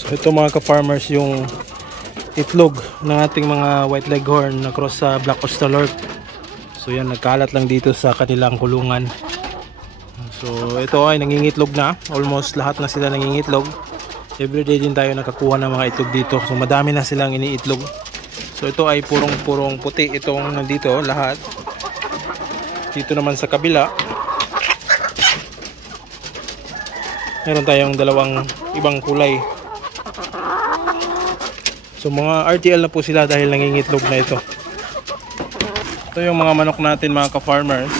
So ito mga ka-farmers yung itlog ng ating mga white leghorn na cross sa black australorp. So yan, nagkalat lang dito sa kanilang kulungan. So ito ay nangingitlog na, almost lahat na sila nangingitlog. Everyday din tayo nakakuha ng mga itlog dito. So madami na silang iniitlog. So ito ay purong puti itong nandito lahat. Dito naman sa kabila meron tayong dalawang ibang kulay. So mga RTL na po sila dahil nangingitlog na ito. Ito yung mga manok natin mga ka-farmers.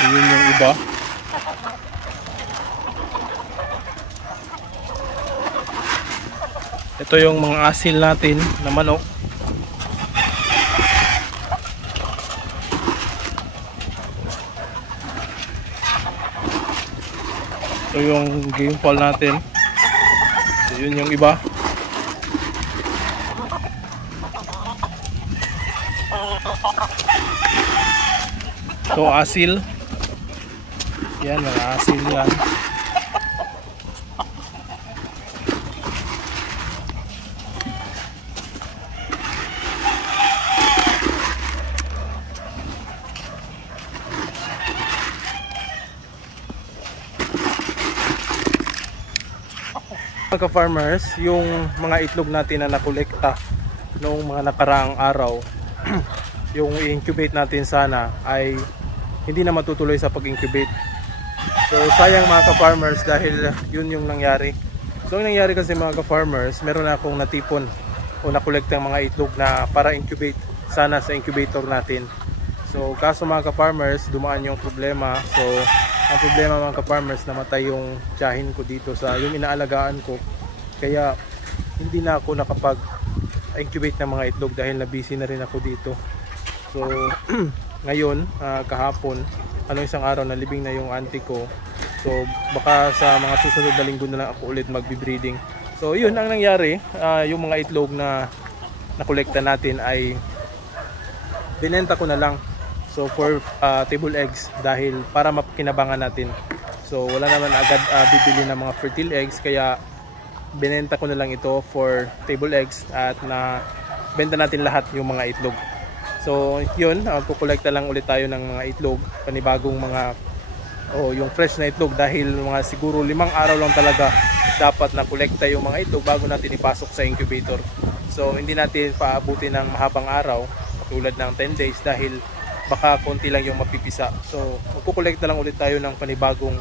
So yun yung iba. Ito yung mga asil natin na manok. Ito yung game fall natin. So yun yung iba. Ito asil. Yan, mga asil yan. Mga farmers, yung mga itlog natin na nakolekta noong mga nakaraang araw, yung i-incubate natin sana ay hindi na matutuloy sa pag-incubate. So sayang mga ka-farmers dahil yun yung nangyari. So ang nangyari kasi mga ka-farmers, meron na akong natipon o nakolekta ng mga itlog na para incubate sana sa incubator natin. So kaso mga ka-farmers, dumaan yung problema. So ang problema mga ka-farmers, namatay yung tiyahin ko dito sa yung inaalagaan ko. Kaya hindi na ako nakapag-incubate ng mga itlog dahil na busy na rin ako dito. So ngayon, kahapon, isang araw na libing na yung auntie ko. So baka sa mga susunod na linggo na lang ako ulit magbe-breeding. So yun ang nangyari, yung mga itlog na nakolekta natin ay binenta ko na lang. So for table eggs dahil para mapakinabangan natin. So wala naman agad bibili ng mga fertile eggs kaya binenta ko na lang ito for table eggs at na benta natin lahat yung mga itlog. So yun, kukolekta lang ulit tayo ng mga itlog, panibagong mga yung fresh na itlog dahil mga siguro 5 araw lang talaga dapat na kolekta yung mga itlog bago natin ipasok sa incubator. So hindi natin paabutin ng mahabang araw tulad ng 10 days dahil baka konti lang yung mapipisa. So magkukolekta lang ulit tayo ng panibagong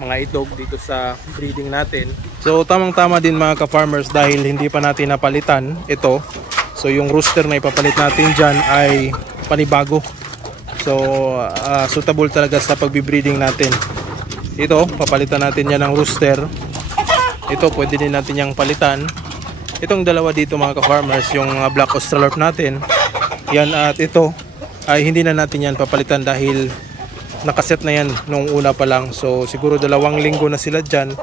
mga itlog dito sa breeding natin. So tamang-tama din mga ka-farmers dahil hindi pa natin napalitan ito. So yung rooster na ipapalit natin dyan ay panibago. So suitable talaga sa pagbe-breeding natin. Ito, papalitan natin yan ng rooster. Ito, pwede din natin yung palitan. Itong dalawa dito mga ka-farmers, yung black australorp natin. Yan at ito ay hindi na natin yan papalitan dahil nakaset na yan nung una pa lang. So siguro 2 linggo na sila dyan.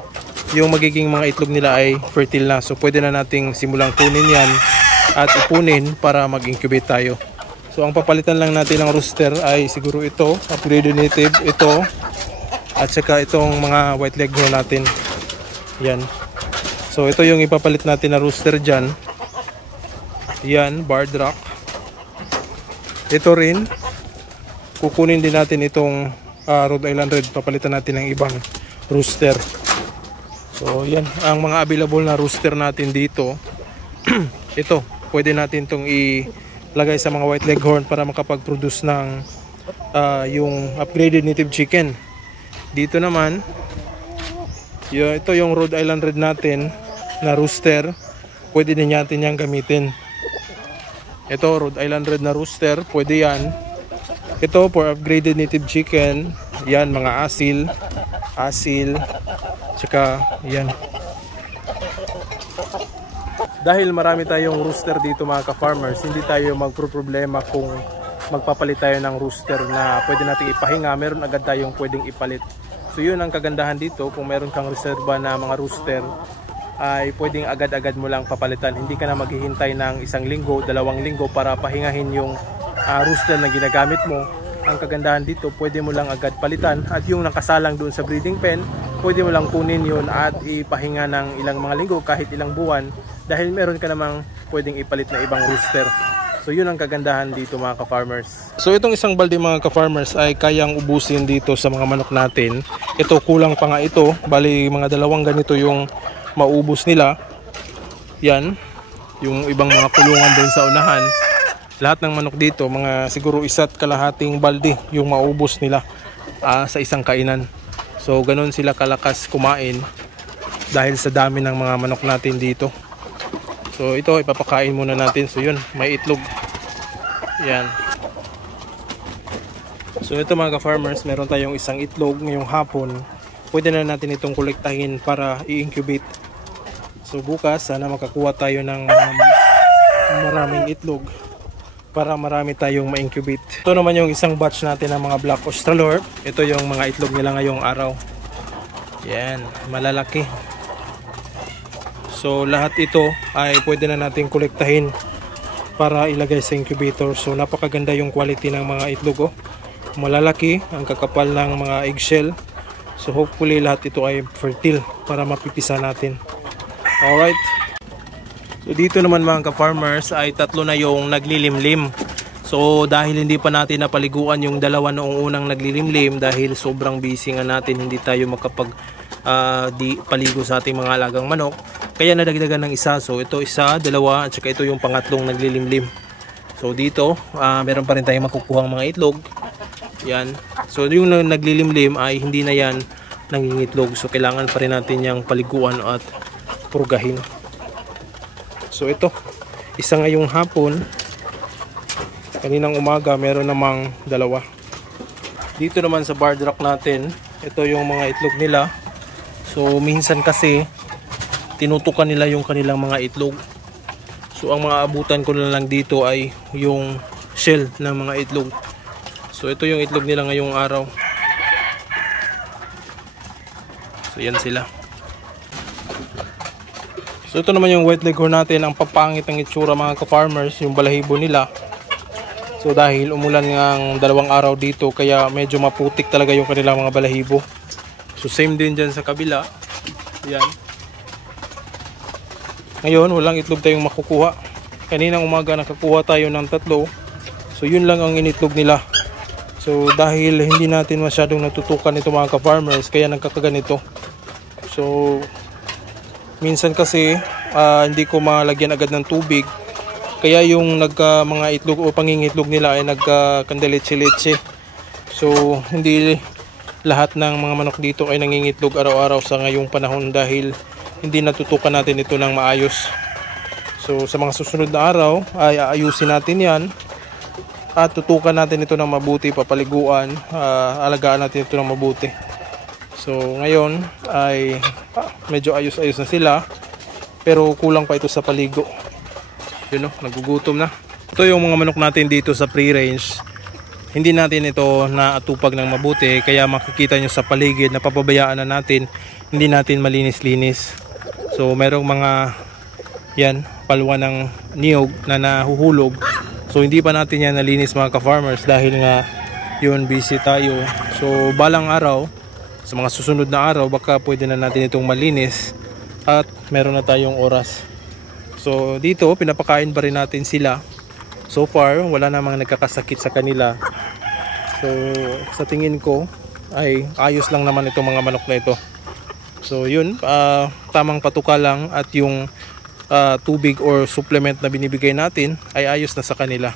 Yung magiging mga itlog nila ay fertile na. So pwede na nating simulang kunin yan at ipunin para mag-incubate tayo. So ang papalitan lang natin ng rooster ay siguro ito, upgraded native, ito at saka itong mga white leghorn natin. Yan. So ito yung ipapalit natin na rooster dyan. Yan, barred rock. Ito rin, kukunin din natin itong Rhode Island Red, papalitan natin ng ibang rooster. So yan, ang mga available na rooster natin dito. Ito, pwede natin itong ilagay sa mga white leghorn para makapag-produce ng yung upgraded native chicken. Dito naman, ito yung Rhode Island Red natin na rooster, pwede din natin yung gamitin. Ito, Rhode Island Red na rooster, pwede yan. Ito, for upgraded native chicken, yan, mga asil, tsaka yan. Dahil marami tayong rooster dito mga ka-farmers, hindi tayo magproblema kung magpapalit tayo ng rooster na pwede natin ipahinga. Meron agad tayong pwedeng ipalit. So yun ang kagandahan dito, kung meron kang reserva na mga rooster, ay pwedeng agad-agad mo lang papalitan. Hindi ka na maghihintay ng 1 linggo, 2 linggo para pahingahin yung rooster na ginagamit mo. Ang kagandahan dito, pwede mo lang agad palitan, at yung nakasalang doon sa breeding pen, pwede mo lang kunin yun at ipahinga ng ilang mga linggo, kahit ilang buwan, dahil meron ka namang pwedeng ipalit na ibang rooster. So yun ang kagandahan dito mga ka-farmers. So itong isang balde mga ka-farmers ay kayang ubusin dito sa mga manok natin. Ito kulang pa nga ito, bali mga 2 ganito yung maubos nila. Yan, yung ibang mga kulungan doon sa unahan. Lahat ng manok dito, mga siguro 1.5 balde yung maubos nila sa isang kainan. So ganun sila kalakas kumain dahil sa dami ng mga manok natin dito. So ito ipapakain muna natin. So yun, may itlog. Yan. So ito mga ka-farmers, meron tayong isang itlog ngayong hapon. Pwede na natin itong kolektahin para i-incubate. So bukas sana makakuha tayo ng maraming itlog para marami tayong ma-incubate. Ito naman yung isang batch natin ng mga Black Australorp. Ito yung mga itlog nila ngayong araw. Yan, malalaki. So lahat ito ay pwede na natin kolektahin para ilagay sa incubator. So napakaganda yung quality ng mga itlog. Malalaki, ang kakapal ng mga eggshell. So hopefully lahat ito ay fertile para mapipisa natin. Alright. So dito naman mga ka-farmers ay 3 na yung naglilimlim. So dahil hindi pa natin napaliguan yung 2 noong unang naglilimlim, dahil sobrang busy nga natin, hindi tayo makapag paligo sa ating mga alagang manok, kaya nadagdagan ng 1. So ito 1, 2 at saka ito yung pangatlong naglilimlim. So dito meron pa rin tayong makukuhang mga itlog. Yan. So yung naglilimlim ay hindi na yan nangingitlog. So kailangan pa rin natin yung paliguan at purgahin. So ito, isa ngayong hapon. Kaninang umaga meron namang 2. Dito naman sa barred rock natin, ito yung mga itlog nila. So minsan kasi tinutukan nila yung kanilang mga itlog. So ang mga abutan ko na lang dito ay yung shell ng mga itlog. So ito yung itlog nila ngayong araw. So yan sila. So ito naman yung white leghorn natin. Ang papangit ng itsura mga ka-farmers, yung balahibo nila. So dahil umulan ng 2 araw dito, kaya medyo maputik talaga yung kanilang mga balahibo. So same din dyan sa kabila. Yan. Ngayon walang itlog tayong makukuha. Kaninang umaga nakakuha tayo ng 3. So yun lang ang initlog nila. So dahil hindi natin masyadong natutukan ito mga ka-farmers, kaya nagkakaganito. So minsan kasi hindi ko malagyan agad ng tubig, kaya yung mga itlog o pangingitlog nila ay nagkakandilitsi-litsi. So hindi lahat ng mga manok dito ay nangingitlog araw-araw sa ngayong panahon dahil hindi natutukan natin ito ng maayos. So sa mga susunod na araw ay aayusin natin yan at tutukan natin ito ng mabuti, papaliguan, alagaan natin ito ng mabuti. So ngayon ay medyo ayos-ayos na sila, pero kulang pa ito sa paligo. Yun o, nagugutom na. Ito yung mga manok natin dito sa pre-range. Hindi natin ito naatupag ng mabuti, kaya makikita nyo sa paligid na papabayaan na natin, hindi natin malinis-linis. So merong mga yan, palwa ng niyog na nahuhulog. So hindi pa natin yan nalinis mga ka-farmers dahil nga yun, busy tayo. So balang araw, sa mga susunod na araw, baka pwede na natin itong malinis at meron na tayong oras. So dito pinapakain pa rin natin sila. So far wala namang nagkakasakit sa kanila. So sa tingin ko ay ayos lang naman itong mga manok na ito. So yun, tamang patuka lang at yung tubig or supplement na binibigay natin ay ayos na sa kanila.